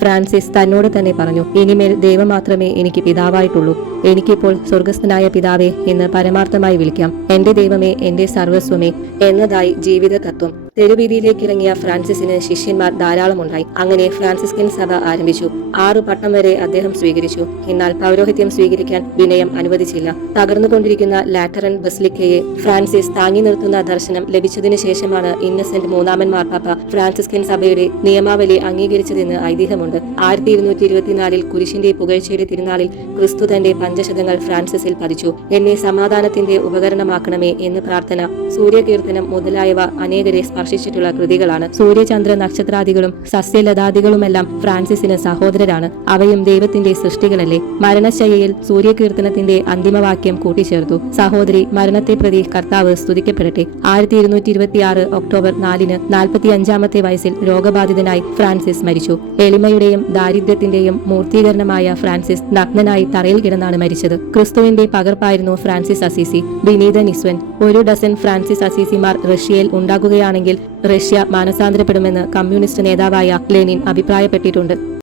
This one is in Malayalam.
ഫ്രാൻസിസ് തന്നോട് തന്നെ പറഞ്ഞു, ഇനിമേൽ ദൈവം മാത്രമേ എനിക്ക് പിതാവായിട്ടുള്ളൂ. എനിക്കിപ്പോൾ സ്വർഗസ്ഥനായ പിതാവേ എന്ന് പരമാർത്ഥമായി വിളിക്കാം. എന്റെ ദൈവമേ, എന്റെ സർവസ്വമേ എന്നതായി ജീവിത തത്വം. തെരുവീതിയിലേക്ക് ഇറങ്ങിയ ഫ്രാൻസിസിന് ശിഷ്യന്മാർ ധാരാളമുണ്ടായി. അങ്ങനെ ഫ്രാൻസിസ്കൻ സഭ ആരംഭിച്ചു. 6 പട്ടം വരെ അദ്ദേഹം സ്വീകരിച്ചു. എന്നാൽ പൗരോഹിത്യം സ്വീകരിക്കാൻ വിനയം അനുവദിച്ചില്ല. തകർന്നുകൊണ്ടിരിക്കുന്ന ലാറ്ററൻ ബസിലിക്കയെ ഫ്രാൻസിസ് താങ്ങി നിർത്തുന്ന ദർശനം ലഭിച്ചതിനു ശേഷമാണ് ഇന്നസെന്റ് മൂന്നാമൻ മാർപ്പാപ്പ ഫ്രാൻസിസ്കൻ സഭയുടെ നിയമാവലി അംഗീകരിച്ചതെന്ന് ഐതിഹ്യമുണ്ട്. 1224 കുരിശിന്റെ പുകഴ്ചയുടെ തിരുനാളിൽ ക്രിസ്തു തന്റെ പഞ്ചശതങ്ങൾ ഫ്രാൻസിസിൽ പതിച്ചു. എന്നെ സമാധാനത്തിന്റെ ഉപകരണമാക്കണമേ എന്ന് പ്രാർത്ഥന, സൂര്യകീർത്തനം മുതലായവ അനേകരെ സ്പർശിച്ചിട്ടുള്ള കൃതികളാണ്. സൂര്യചന്ദ്ര നക്ഷത്രാദികളും സസ്യലതാദികളുമെല്ലാം ഫ്രാൻസിസിന് സഹോദരരാണ്. അവയും ദൈവത്തിന്റെ സൃഷ്ടികളല്ലേ. മരണശയ്യയിൽ സൂര്യകീർത്തനത്തിന്റെ അന്തിമവാക്യം കൂട്ടിച്ചേർത്തു, സഹോദരി, മരണത്തെ പ്രതി കർത്താവ് സ്തുതിക്കപ്പെടട്ടെ. 1226 ഒക്ടോബർ 4-ന് 45-ാമത്തെ വയസ്സിൽ രോഗബാധിതനായി ഫ്രാൻസിസ് മരിച്ചു. എളിമയുടെയും ദാരിദ്ര്യത്തിന്റെയും മൂർത്തീകരണമായ ഫ്രാൻസിസ് നഗ്നനായി തറയിൽ കിടന്നാണ് മരിച്ചത്. ക്രിസ്തുവിന്റെ പകർപ്പായിരുന്നു ഫ്രാൻസിസ് അസീസി. വിനീത നിസ്വൻ. 1 ഡസൻ ഫ്രാൻസിസ് അസീസിമാർ റഷ്യയിൽ ഉണ്ടാകുകയാണെങ്കിൽ റഷ്യ മാനസാന്തരപ്പെടുമെന്ന് കമ്മ്യൂണിസ്റ്റ് നേതാവായ ലെനിൻ അഭിപ്രായപ്പെട്ടിട്ടുണ്ട്.